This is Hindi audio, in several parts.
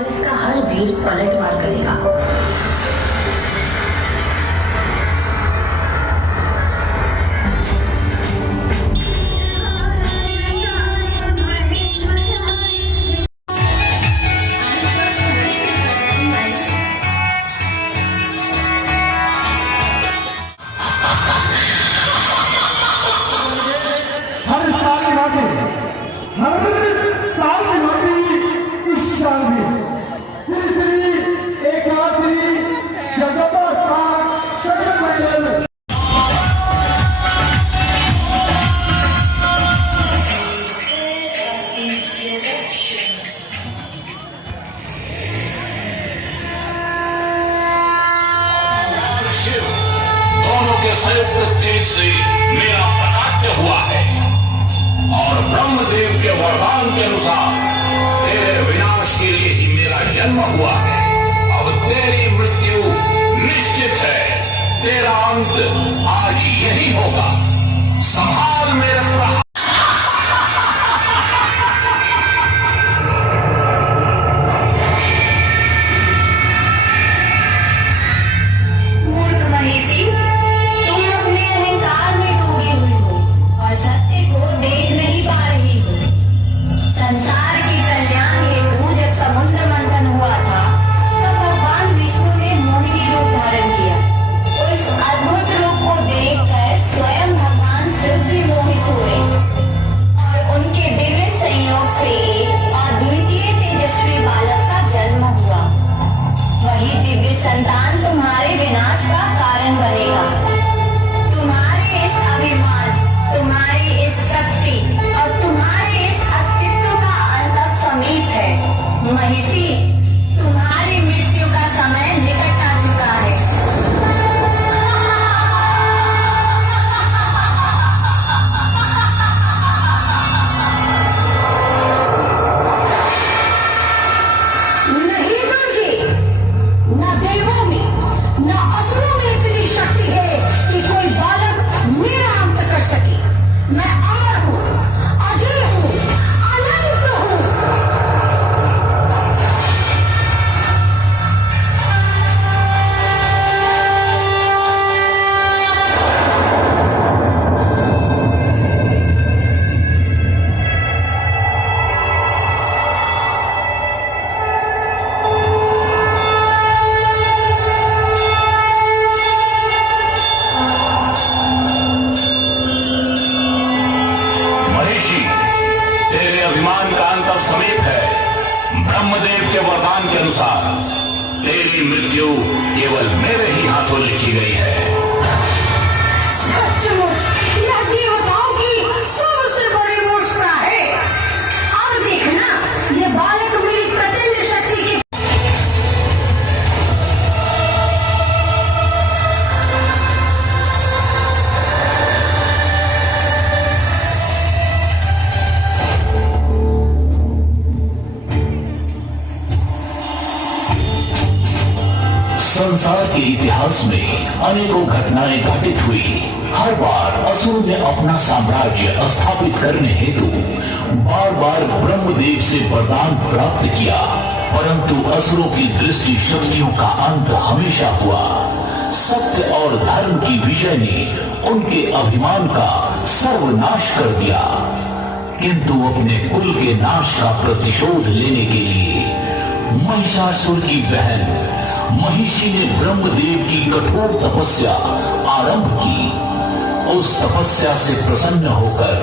और इसका हर वीर पलटवार करेगा। संयुक्त तेज से मेरा प्रकाट्य हुआ है और ब्रह्मदेव के वरदान के अनुसार तेरे विनाश के लिए ही मेरा जन्म हुआ है। अब तेरी मृत्यु निश्चित है, तेरा अंत आज यही होगा। संभाल मेरे प्रहार। संतान तुम्हारे विनाश का कारण बनेगा। तुम्हारे इस अभिमान, तुम्हारी इस शक्ति और तुम्हारे इस अस्तित्व का अंत अब समीप है। महिषी, तुम्हारी मृत्यु का समय निकट आ चुका है। समीप है। ब्रह्मदेव के वरदान के अनुसार तेरी मृत्यु केवल मेरे ही हाथों लिखी गई है। सचमुच यह देवताओं की सबसे बड़ी मूर्खता है। और देखना, ये बालक मेरी प्रचंड शक्ति की संसार के इतिहास में अनेकों घटनाएं घटित हुई। हर बार असुर ने अपना साम्राज्य स्थापित करने हेतु बार बार ब्रह्मदेव से वरदान प्राप्त किया, परंतु असुरों की दृष्टि शक्तियों का अंत हमेशा हुआ। सत्य और धर्म की विजय ने उनके अभिमान का सर्वनाश कर दिया। किंतु अपने कुल के नाश का प्रतिशोध लेने के लिए महिषासुर की बहन महिषी ने ब्रह्मदेव की कठोर तपस्या आरंभ की। उस तपस्या से प्रसन्न होकर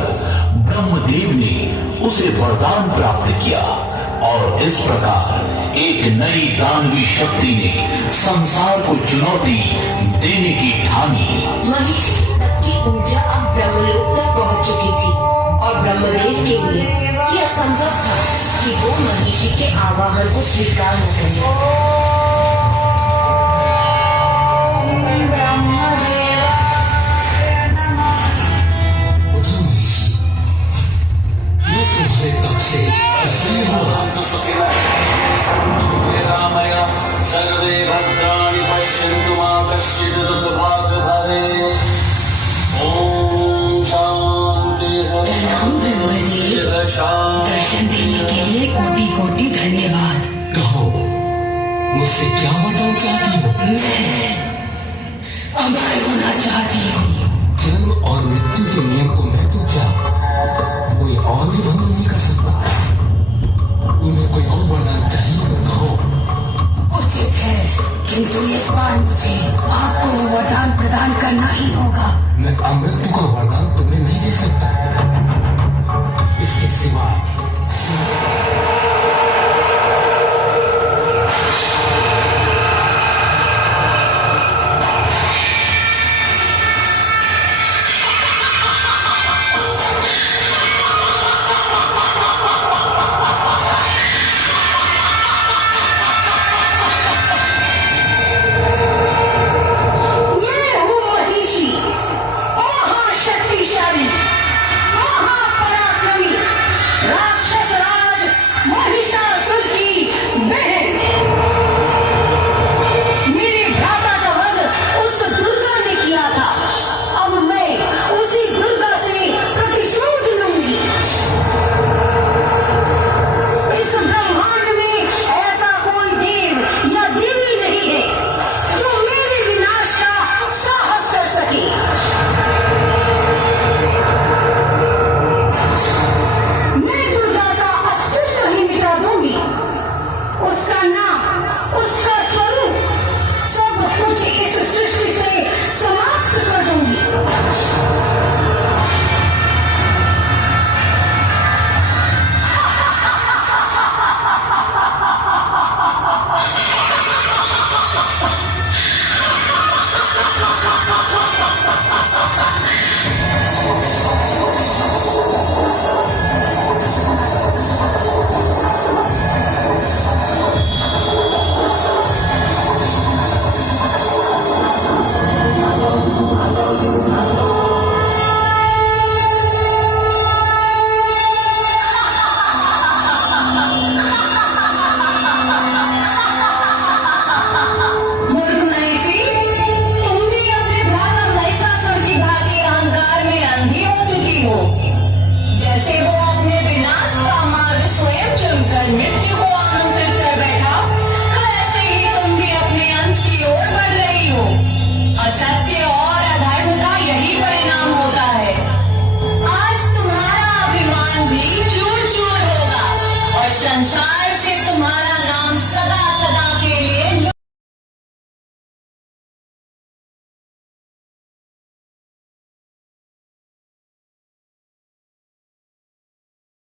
ब्रह्मदेव ने उसे वरदान प्राप्त किया और इस प्रकार एक नई दानवी शक्ति ने संसार को चुनौती देने की ठानी। महिषी तक की ऊर्जा अब ब्रह्मलोक तक पहुंच चुकी थी और ब्रह्मदेव के लिए यह संभव था कि वो महिषी के आवाहन को स्वीकार न करें। सर्वे भद्राणि पश्यन्तु मा कश्चित् दुःखभाग् भवेत्। ओम शांति दर्शन देने के लिए कोटि कोटि धन्यवाद। कहो मुझसे क्या वरदान चाहती हो? अमर होना चाहती हूँ। जन्म और मृत्यु के नियम को मैं तो क्या